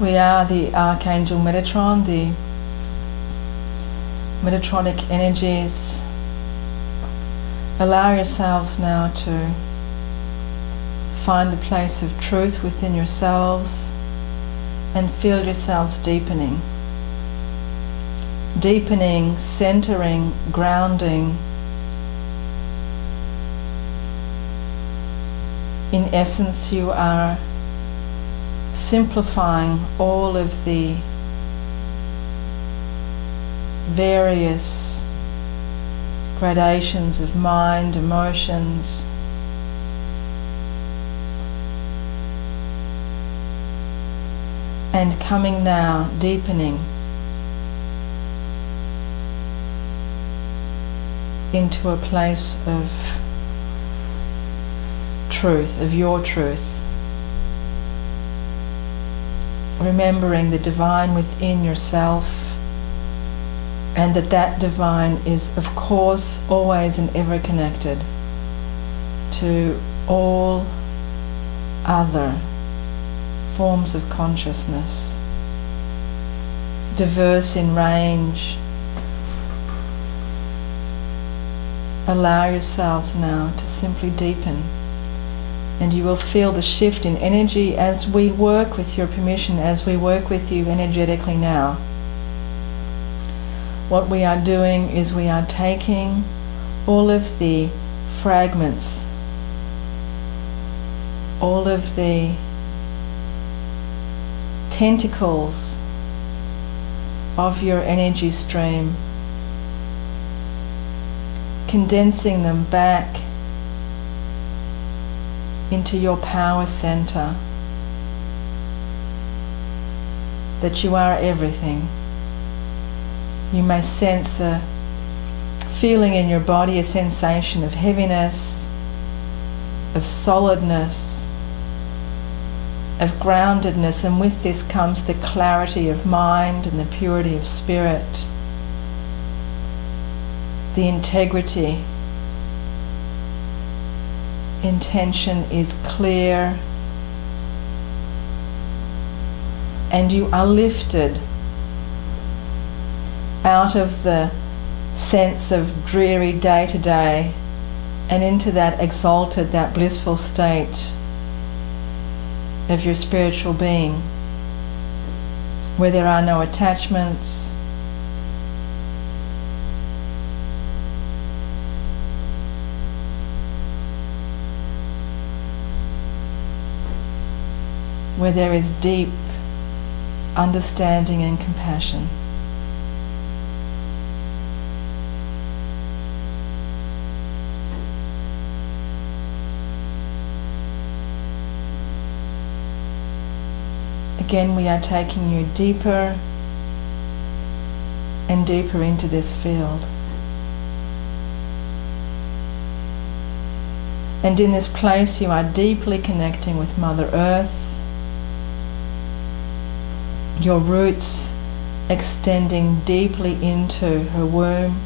We are the Archangel Metatron, the Metatronic energies. Allow yourselves now to find the place of truth within yourselves and feel yourselves deepening. Deepening, centering, grounding. In essence, you are simplifying all of the various gradations of mind, emotions, and coming now, deepening into a place of truth, of your truth. Remembering the divine within yourself, and that divine is, of course, always and ever connected to all other forms of consciousness, diverse in range. Allow yourselves now to simply deepen, and you will feel the shift in energy as we work with your permission, as we work with you energetically now. What we are doing is we are taking all of the fragments, all of the tentacles of your energy stream, condensing them back into your power center, that you are everything. You may sense a feeling in your body, a sensation of heaviness, of solidness, of groundedness, and with this comes the clarity of mind and the purity of spirit, the integrity. Intention is clear, and you are lifted out of the sense of dreary day-to-day and into that exalted, that blissful state of your spiritual being, where there are no attachments, where there is deep understanding and compassion. Again, we are taking you deeper and deeper into this field. And in this place, you are deeply connecting with Mother Earth, your roots extending deeply into her womb.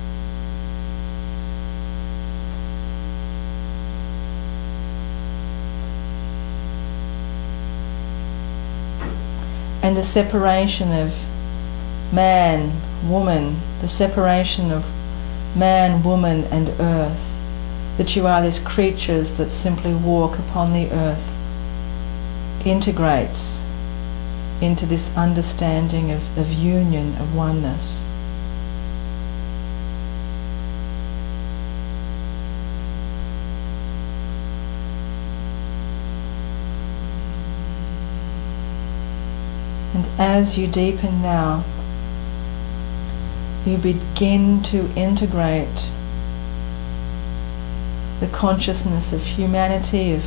And the separation of man, woman, the separation of man, woman, and earth, that you are these creatures that simply walk upon the earth, integrates into this understanding of union, of oneness. And as you deepen now, you begin to integrate the consciousness of humanity, of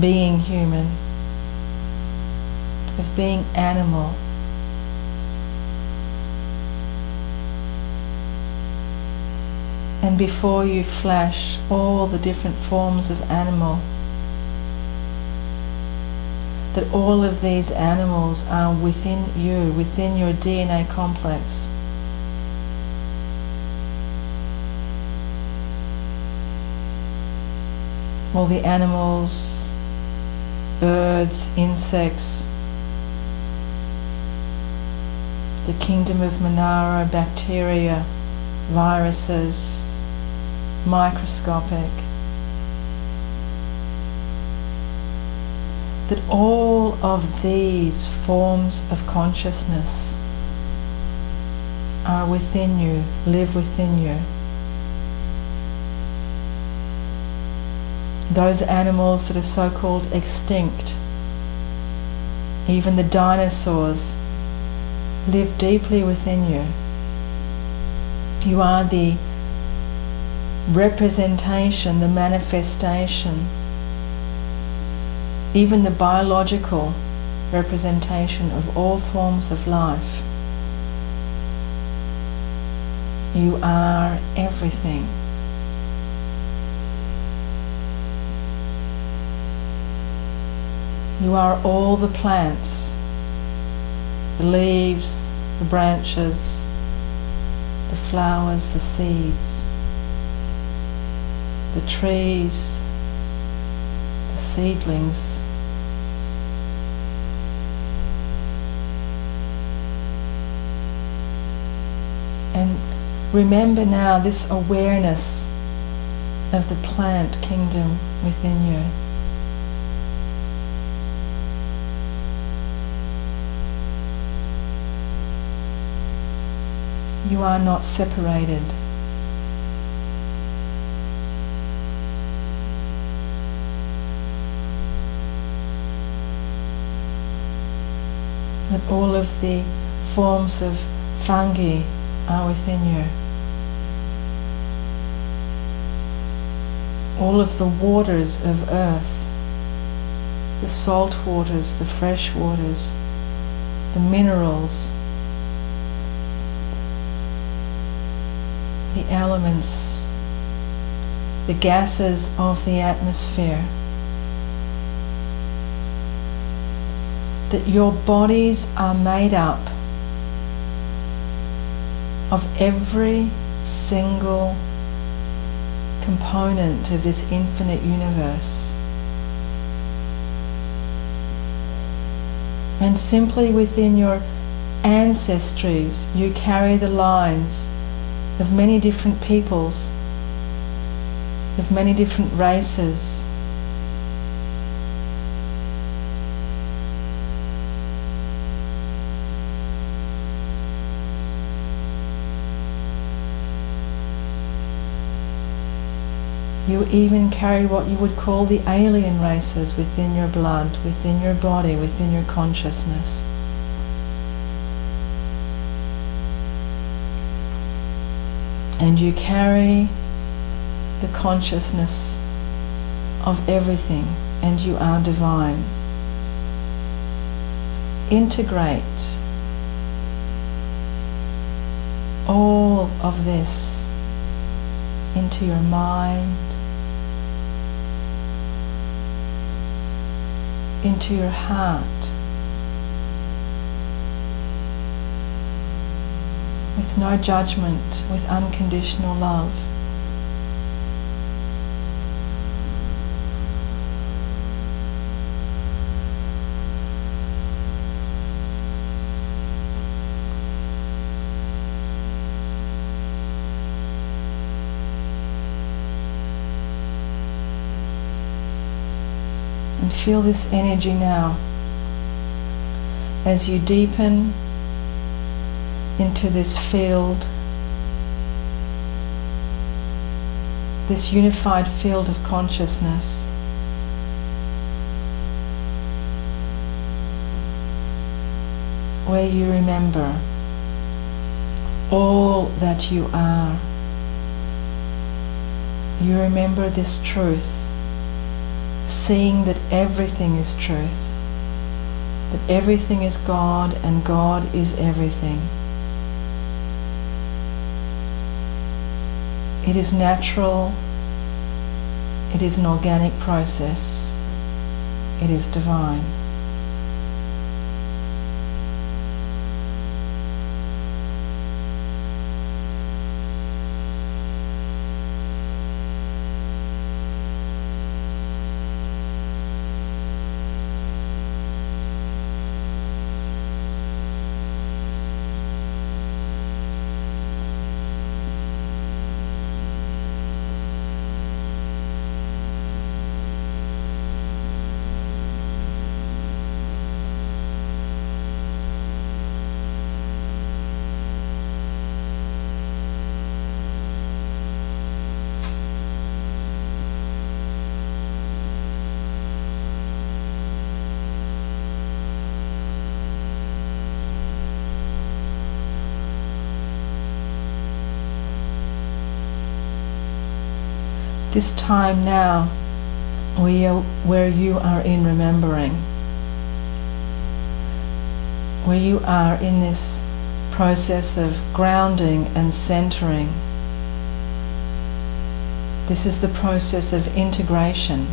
being human, of being animal, and before you flash all the different forms of animal, that all of these animals are within you, within your DNA complex. All the animals, birds, insects, the kingdom of Monaro, bacteria, viruses, microscopic, that all of these forms of consciousness are within you, live within you. Those animals that are so-called extinct, even the dinosaurs, live deeply within you. You are the representation, the manifestation, even the biological representation of all forms of life. You are everything. You are all the plants, the leaves, the branches, the flowers, the seeds, the trees, the seedlings. And remember now this awareness of the plant kingdom within you. You are not separated. That all of the forms of fungi are within you. All of the waters of earth, the salt waters, the fresh waters, the minerals, the elements, the gases of the atmosphere, that your bodies are made up of every single component of this infinite universe. And simply within your ancestries you carry the lines of many different peoples, of many different races. You even carry what you would call the alien races within your blood, within your body, within your consciousness. And you carry the consciousness of everything, and you are divine. Integrate all of this into your mind, into your heart, with no judgment, with unconditional love. And feel this energy now as you deepen into this field, this unified field of consciousness. Where you remember all that you are. You remember this truth, seeing that everything is truth, that everything is God and God is everything. It is natural, it is an organic process, it is divine. This time now, where you are in remembering, where you are in this process of grounding and centering. This is the process of integration.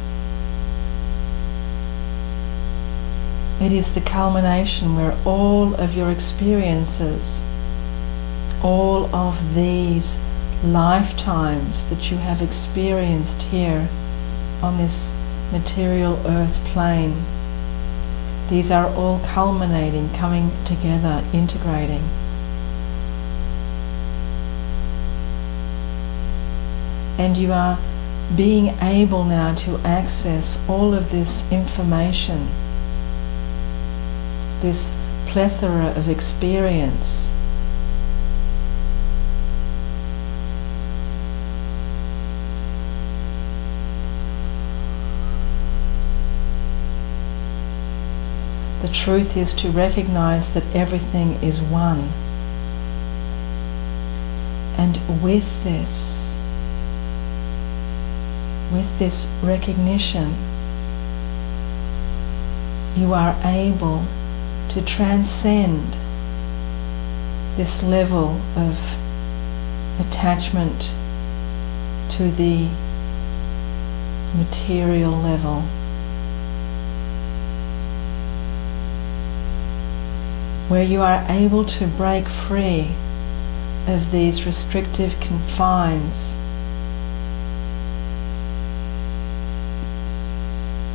It is the culmination where all of your experiences, all of these lifetimes that you have experienced here on this material earth plane, these are all culminating, coming together, integrating. And you are being able now to access all of this information, this plethora of experience. The truth is to recognize that everything is one. And with this recognition, you are able to transcend this level of attachment to the material level. Where you are able to break free of these restrictive confines,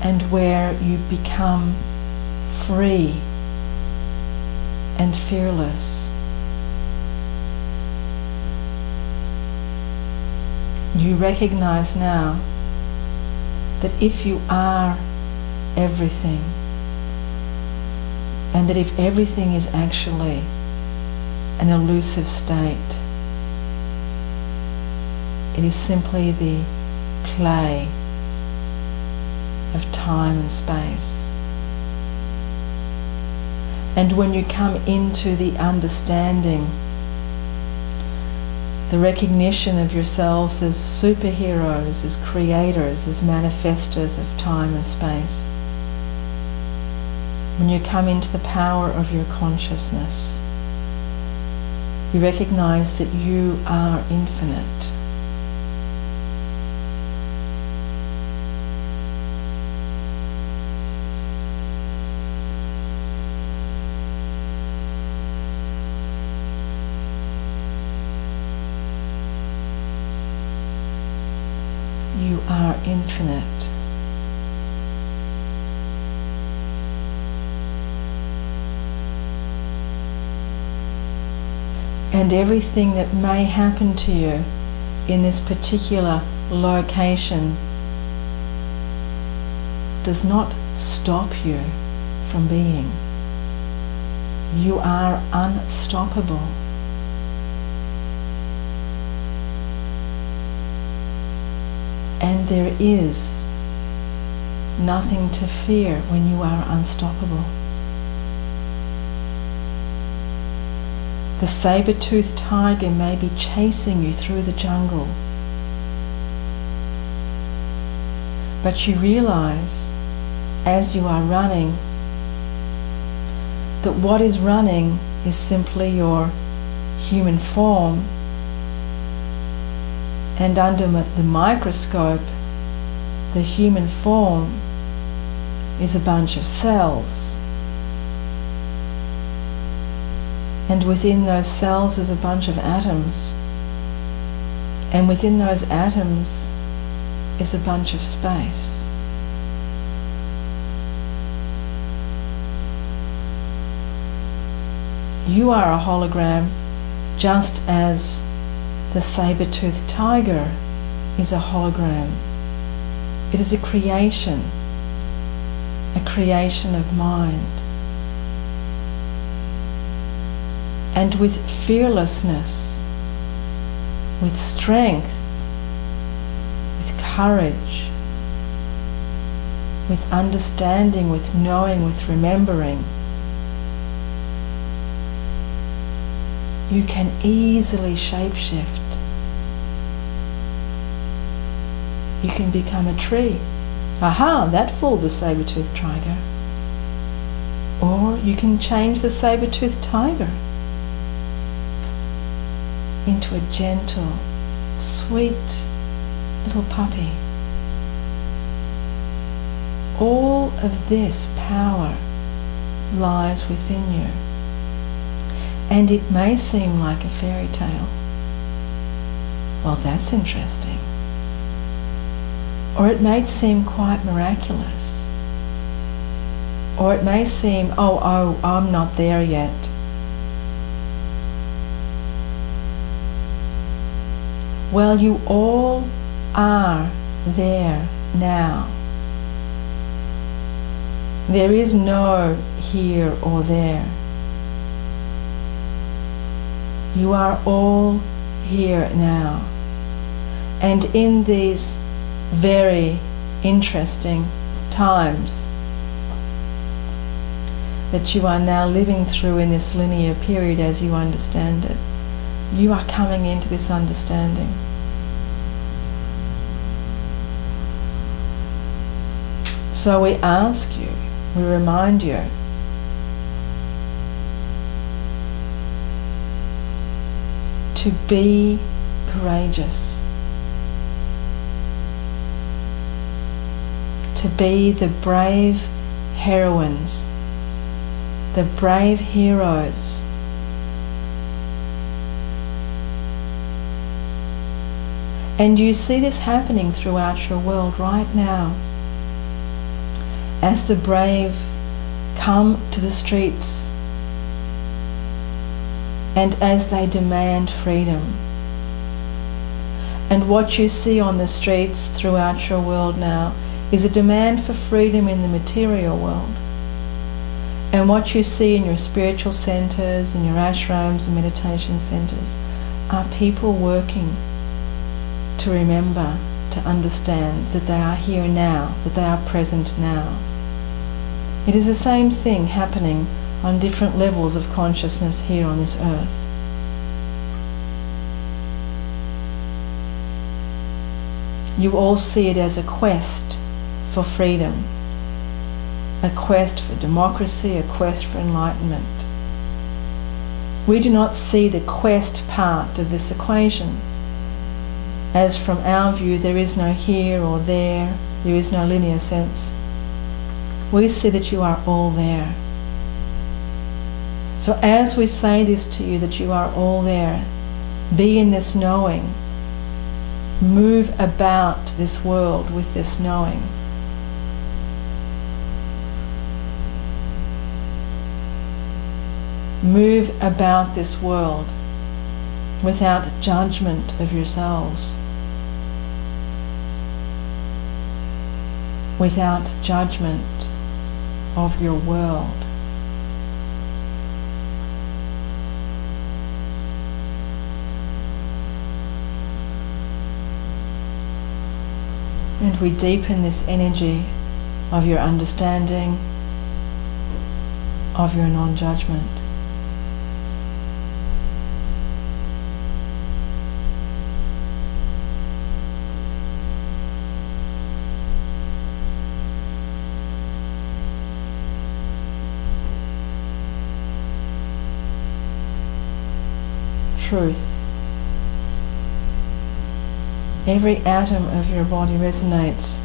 and where you become free and fearless. You recognize now that if you are everything, and that if everything is actually an elusive state, it is simply the play of time and space. And when you come into the understanding, the recognition of yourselves as superheroes, as creators, as manifestors of time and space, when you come into the power of your consciousness, you recognize that you are infinite. You are infinite. And everything that may happen to you in this particular location does not stop you from being. You are unstoppable. And there is nothing to fear when you are unstoppable. The saber-toothed tiger may be chasing you through the jungle, but you realize as you are running that what is running is simply your human form, and under the microscope, the human form is a bunch of cells. And within those cells is a bunch of atoms. And within those atoms is a bunch of space. You are a hologram, just as the saber-toothed tiger is a hologram. It is a creation of mind. And with fearlessness, with strength, with courage, with understanding, with knowing, with remembering, you can easily shapeshift. you can become a tree. Aha, that fooled the saber-toothed tiger. Or you can change the saber-toothed tiger into a gentle, sweet little puppy. All of this power lies within you. And it may seem like a fairy tale. Well, that's interesting. Or it may seem quite miraculous. Or it may seem, oh, I'm not there yet. Well, you all are there now. There is no here or there. You are all here now. And in these very interesting times that you are now living through in this linear period as you understand it, you are coming into this understanding. So we ask you, we remind you, to be courageous, to be the brave heroines, the brave heroes and you see this happening throughout your world right now. As the brave come to the streets and as they demand freedom. And what you see on the streets throughout your world now is a demand for freedom in the material world. And what you see in your spiritual centers, in your ashrams and meditation centers, are people working to remember, to understand that they are here now, that they are present now. It is the same thing happening on different levels of consciousness here on this earth. You all see it as a quest for freedom, a quest for democracy, a quest for enlightenment. We do not see the quest part of this equation, as from our view there is no here or there is no linear sense. We see that you are all there. So as we say this to you, that you are all there, be in this knowing. Move about this world with this knowing. Move about this world without judgment of yourselves, without judgment of your world. And we deepen this energy of your understanding, of your non-judgment. Truth. Every atom of your body resonates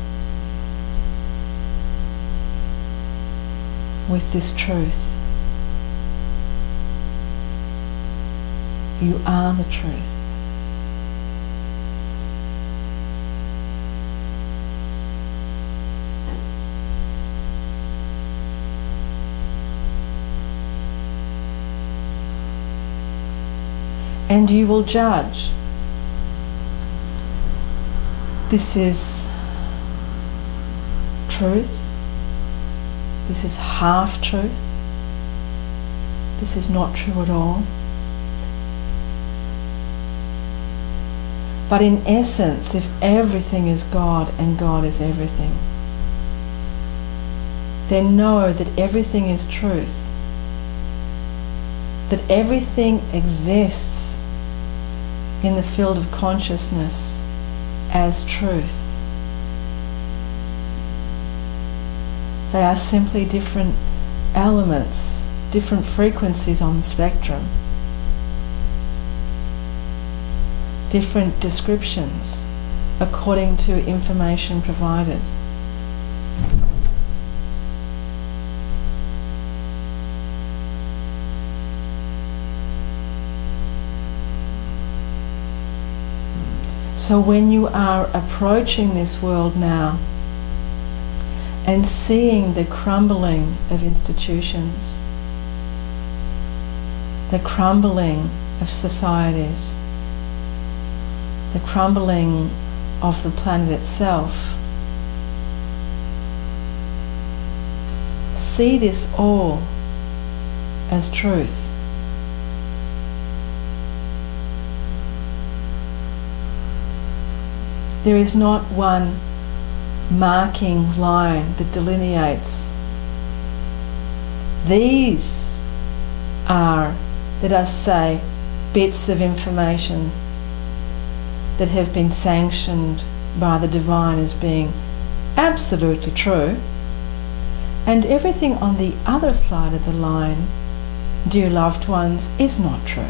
with this truth. You are the truth. And you will judge. This is truth. This is half truth. This is not true at all. But in essence, if everything is God and God is everything, then know that everything is truth. That everything exists in the field of consciousness as truth. They are simply different elements, different frequencies on the spectrum, different descriptions according to information provided. So when you are approaching this world now and seeing the crumbling of institutions, the crumbling of societies, the crumbling of the planet itself, see this all as truth. There is not one marking line that delineates. These are, let us say, bits of information that have been sanctioned by the divine as being absolutely true, and everything on the other side of the line, dear loved ones, is not true.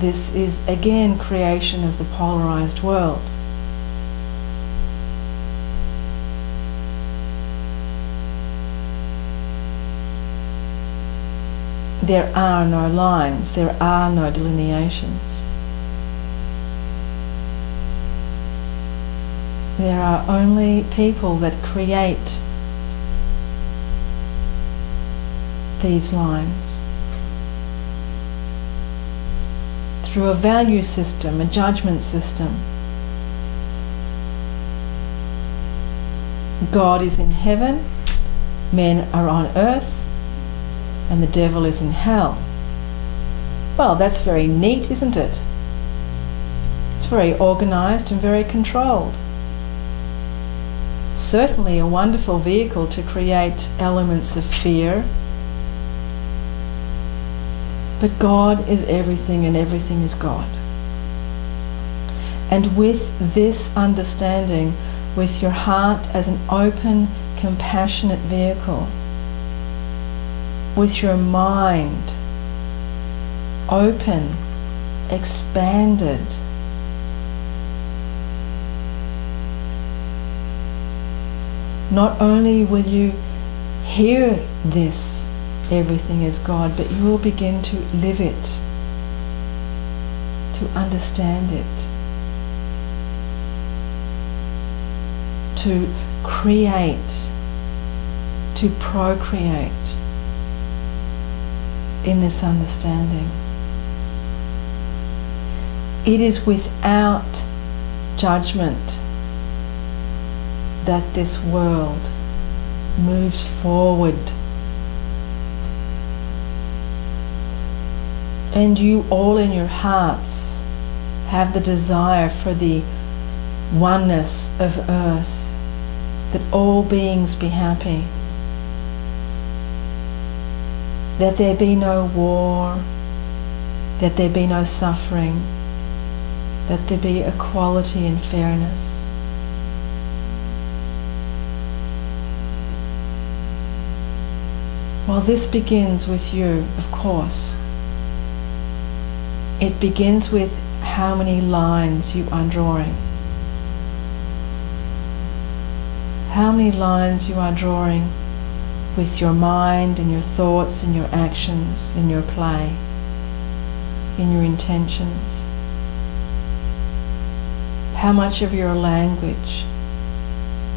This is again creation of the polarized world. There are no lines, there are no delineations. There are only people that create these lines through a value system, a judgment system. God is in heaven, men are on earth, and the devil is in hell. Well, that's very neat, isn't it? It's very organized and very controlled. Certainly a wonderful vehicle to create elements of fear. But God is everything and everything is God. And with this understanding, with your heart as an open, compassionate vehicle, with your mind open, expanded, not only will you hear this, everything is God, but you will begin to live it, to understand it, to create, to procreate in this understanding. It is without judgment that this world moves forward. And you all in your hearts have the desire for the oneness of earth, that all beings be happy, that there be no war, that there be no suffering, that there be equality and fairness. Well, this begins with you, of course. It begins with how many lines you are drawing. How many lines you are drawing with your mind and your thoughts and your actions, in your play, in your intentions. How much of your language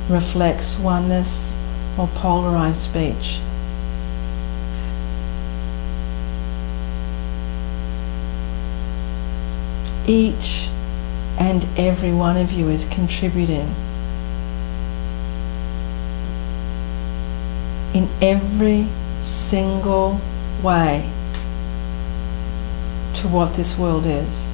reflects oneness or polarized speech? Each and every one of you is contributing in every single way to what this world is.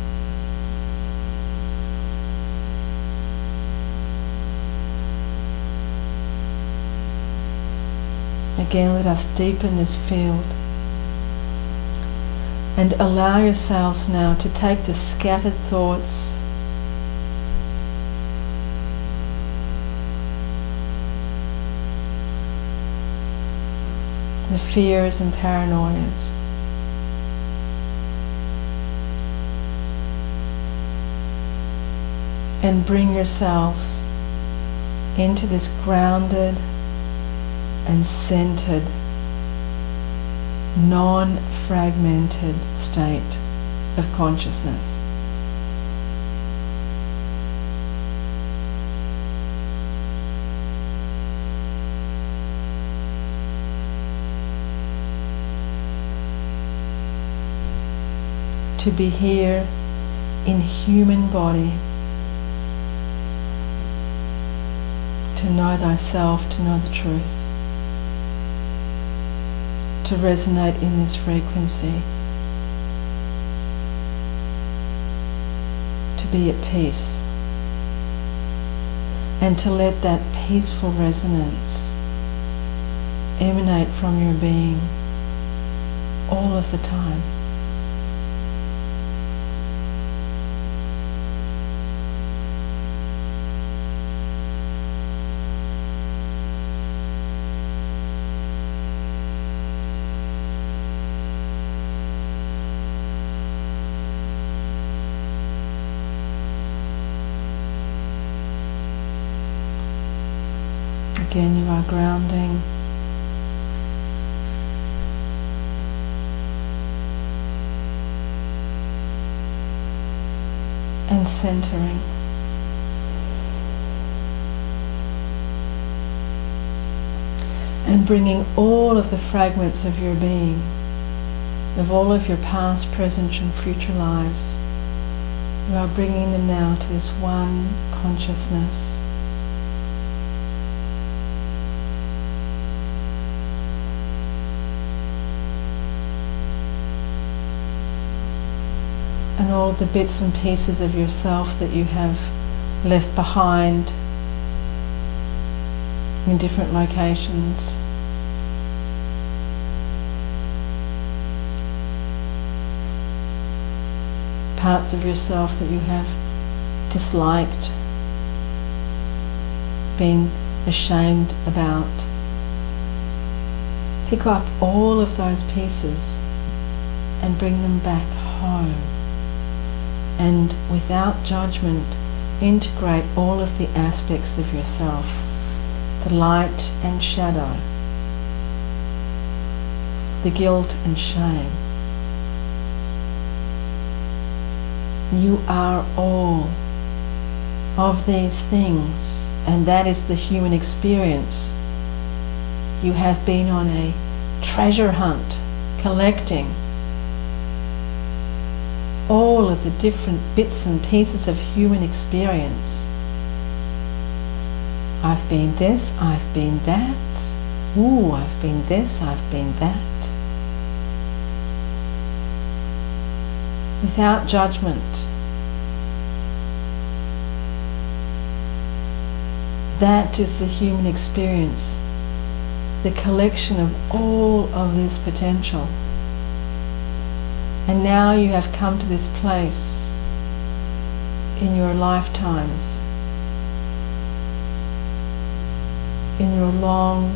Again, let us deepen this field and allow yourselves now to take the scattered thoughts the fears and paranoias. And bring yourselves into this grounded and centered, non-fragmented state of consciousness. To be here in human body, to know thyself, to know the truth, to resonate in this frequency, to be at peace, and to let that peaceful resonance emanate from your being all of the time. Again, you are grounding. And centering. And bringing all of the fragments of your being, of all of your past, present and future lives, you are bringing them now to this one consciousness. And all of the bits and pieces of yourself that you have left behind in different locations. Parts of yourself that you have disliked, been ashamed about. Pick up all of those pieces and bring them back home. And without judgment, integrate all of the aspects of yourself, the light and shadow, the guilt and shame. You are all of these things, and that is the human experience. You have been on a treasure hunt, collecting all of the different bits and pieces of human experience. I've been this, I've been that. Ooh, I've been this, I've been that. Without judgment. That is the human experience, the collection of all of this potential. And now you have come to this place in your lifetimes, in your long,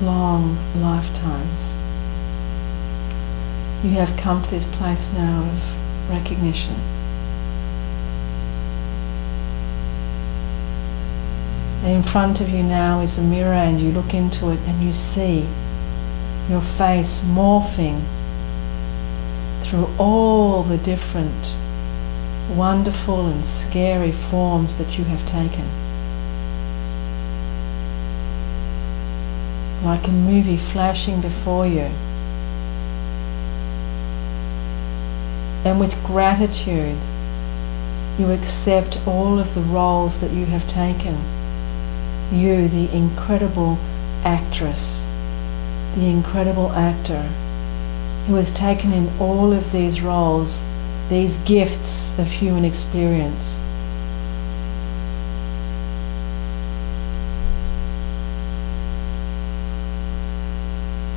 long lifetimes. You have come to this place now of recognition. And in front of you now is a mirror, and you look into it and you see your face morphing through all the different wonderful and scary forms that you have taken. Like a movie flashing before you. And with gratitude, you accept all of the roles that you have taken. You, the incredible actress, the incredible actor, who has taken in all of these roles, these gifts of human experience.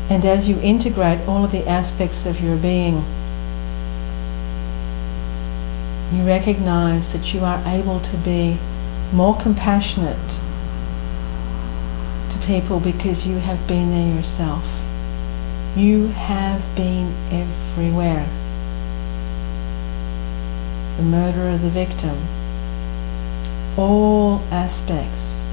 And as you integrate all of the aspects of your being, you recognize that you are able to be more compassionate to people because you have been there yourself. You have been everywhere. The murderer, the victim, all aspects.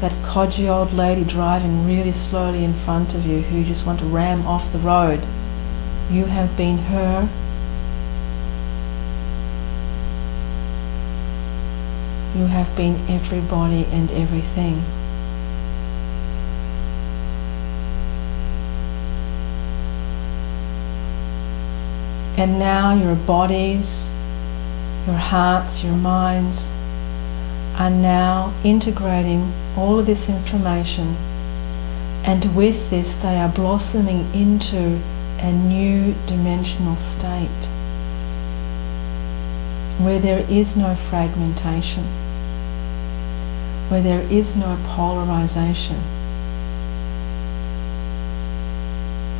That codgy old lady driving really slowly in front of you who you just want to ram off the road. You have been her. You have been everybody and everything. And now your bodies, your hearts, your minds are now integrating all of this information, and with this they are blossoming into a new dimensional state where there is no fragmentation, where there is no polarization,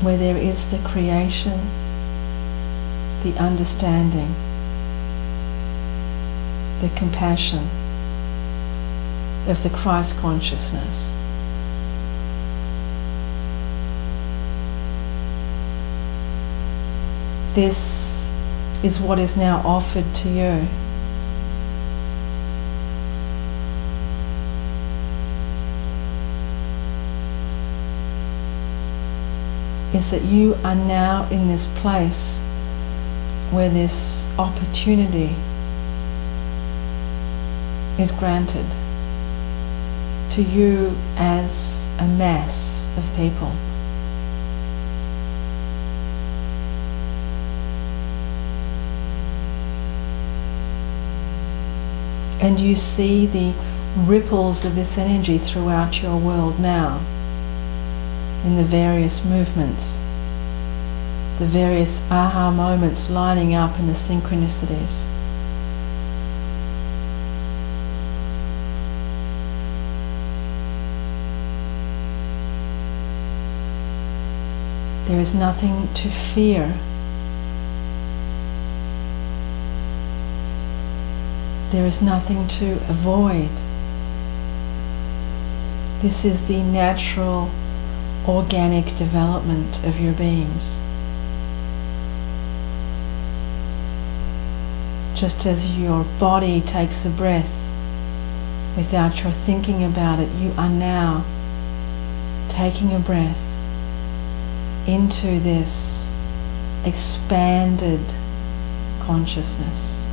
where there is the creation, the understanding, the compassion of the Christ consciousness. This is what is now offered to you. Is that you are now in this place where this opportunity is granted to you as a mass of people. And you see the ripples of this energy throughout your world now, in the various movements, the various aha moments lining up in the synchronicities. There is nothing to fear. There is nothing to avoid. This is the natural, organic development of your beings. Just as your body takes a breath without your thinking about it, you are now taking a breath into this expanded consciousness.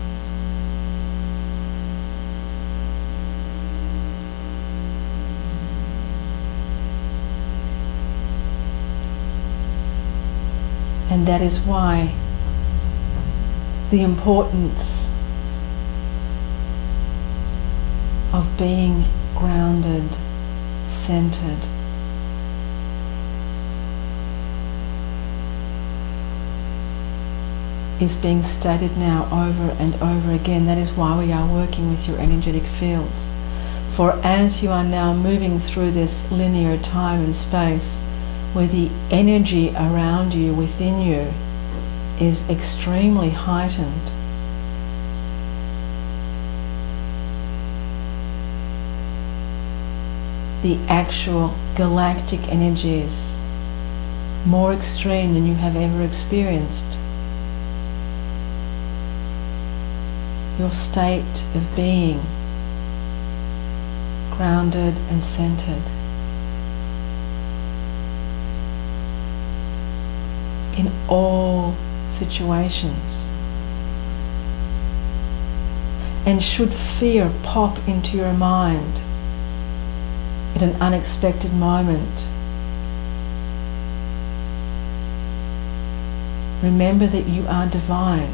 And that is why the importance of being grounded, centered, is being stated now over and over again. That is why we are working with your energetic fields. For as you are now moving through this linear time and space, where the energy around you, within you, is extremely heightened, the actual galactic energies, more extreme than you have ever experienced. Your state of being grounded and centered in all situations. And should fear pop into your mind at an unexpected moment, remember that you are divine.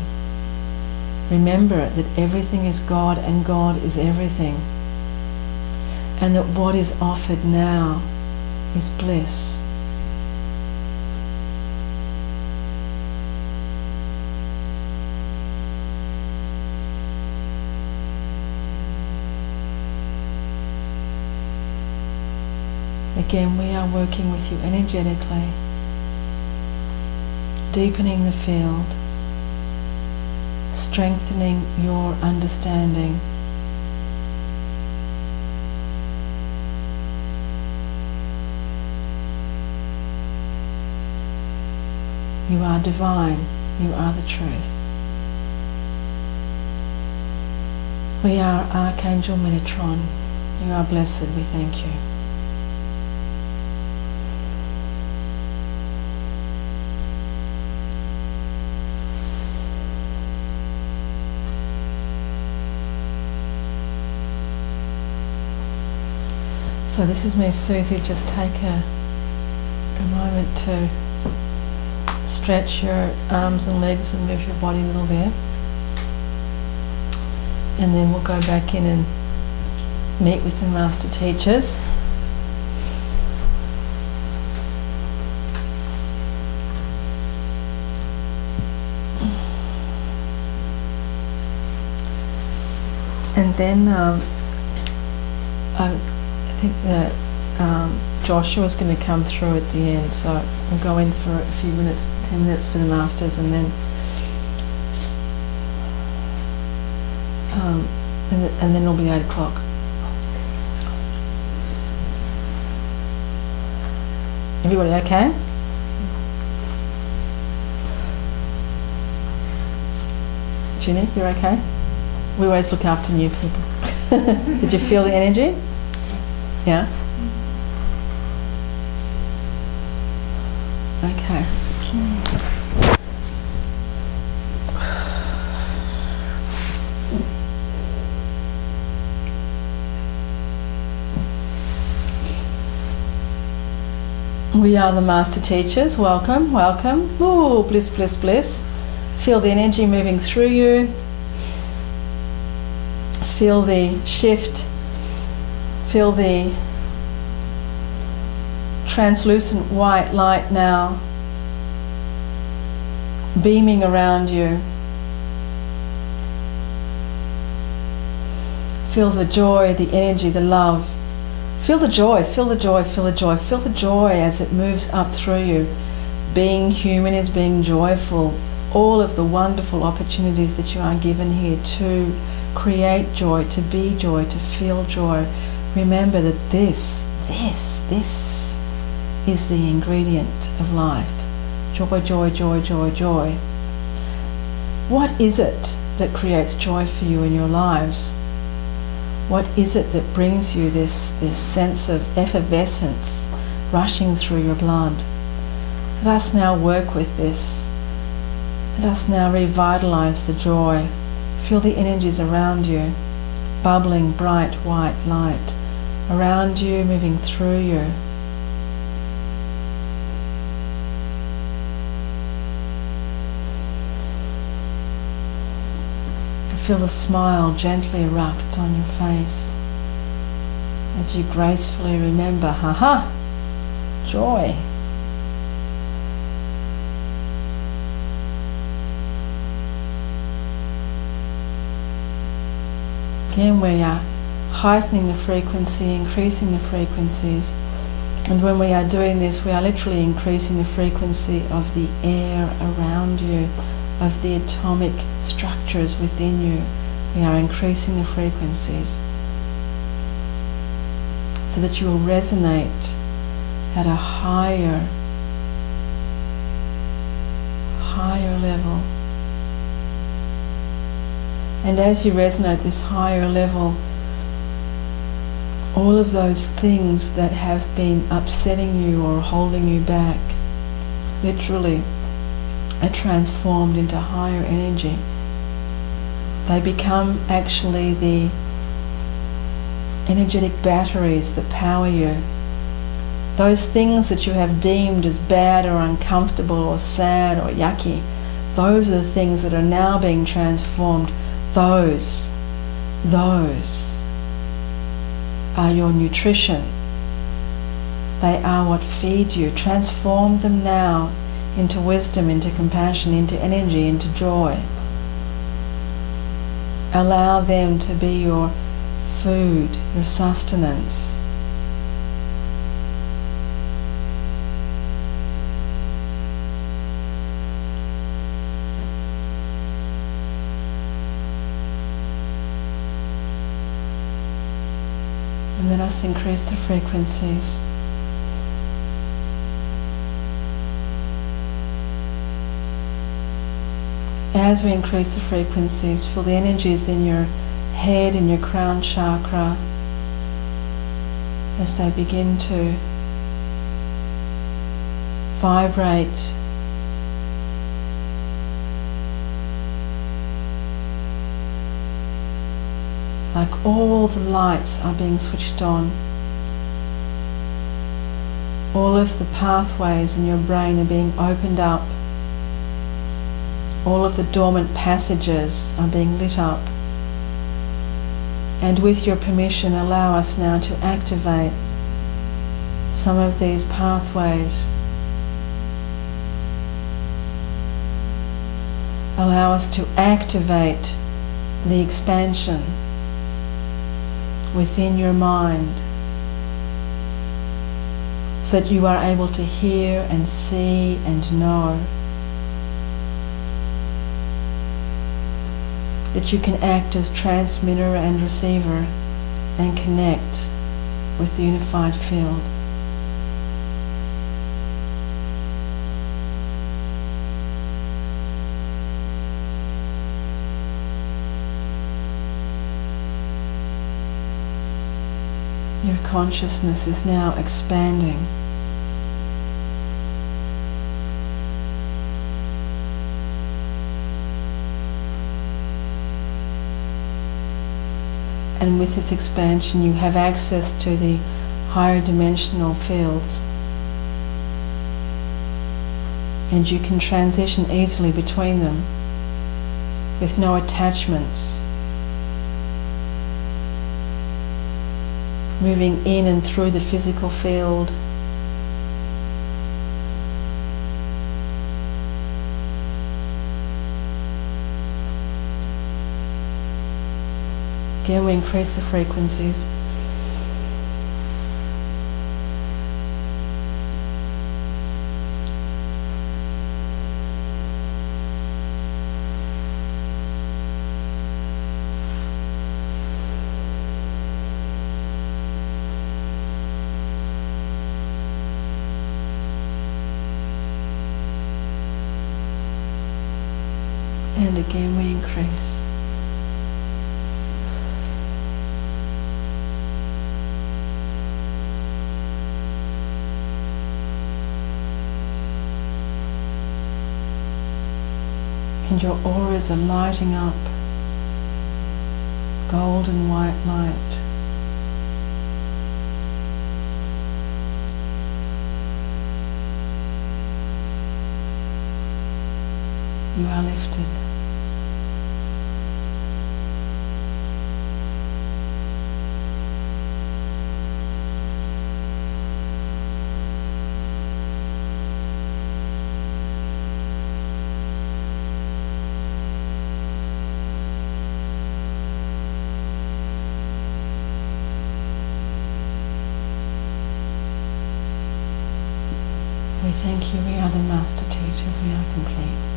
Remember that everything is God and God is everything. And that what is offered now is bliss. Again, we are working with you energetically, deepening the field, strengthening your understanding, are divine. You are the truth. We are Archangel Metatron. You are blessed. We thank you. So this is me, Suzy. Just take a moment to stretch your arms and legs and move your body a little bit. And then we'll go back in and meet with the master teachers. And then I think that Joshua's going to come through at the end, so we'll go in for a few minutes, 10 minutes for the masters, and then and then it'll be 8 o'clock. Everybody okay? Ginny, you're okay? We always look after new people. Did you feel the energy? Yeah? Okay. We are the master teachers. Welcome, welcome. Ooh, bliss, bliss, bliss. Feel the energy moving through you. Feel the shift. Feel the translucent white light now beaming around you. Feel the joy, the energy, the love. Feel the joy, feel the joy, feel the joy, feel the joy as it moves up through you. Being human is being joyful. All of the wonderful opportunities that you are given here to create joy, to be joy, to feel joy. Remember that this is the ingredient of life. Joy, joy, joy, joy, joy. What is it that creates joy for you in your lives? What is it that brings you this sense of effervescence rushing through your blood? Let us now work with this. Let us now revitalize the joy. Feel the energies around you, bubbling bright white light around you, moving through you. Feel the smile gently erupt on your face as you gracefully remember, haha, joy. Again, we are heightening the frequency, increasing the frequencies. And when we are doing this, we are literally increasing the frequency of the air around you, of the atomic structures within you. We are increasing the frequencies so that you will resonate at a higher level. And as you resonate at this higher level, all of those things that have been upsetting you or holding you back literally are transformed into higher energy. They become actually the energetic batteries that power you. Those things that you have deemed as bad or uncomfortable or sad or yucky, those are the things that are now being transformed. Those are your nutrition. They are what feed you. Transform them now into wisdom, into compassion, into energy, into joy. Allow them to be your food, your sustenance. And let us increase the frequencies. as we increase the frequencies, feel the energies in your head, in your crown chakra, as they begin to vibrate like all the lights are being switched on. All of the pathways in your brain are being opened up. All of the dormant passages are being lit up. And with your permission, allow us now to activate some of these pathways. Allow us to activate the expansion within your mind, so that you are able to hear and see and know, that you can act as transmitter and receiver and connect with the unified field. Your consciousness is now expanding. And with its expansion, you have access to the higher dimensional fields. And you can transition easily between them with no attachments, moving in and through the physical field, again we increase the frequencies. And again we increase. And your auras are lighting up, gold and white light. You are lifted. We thank you, we are the Master Teachers, we are complete.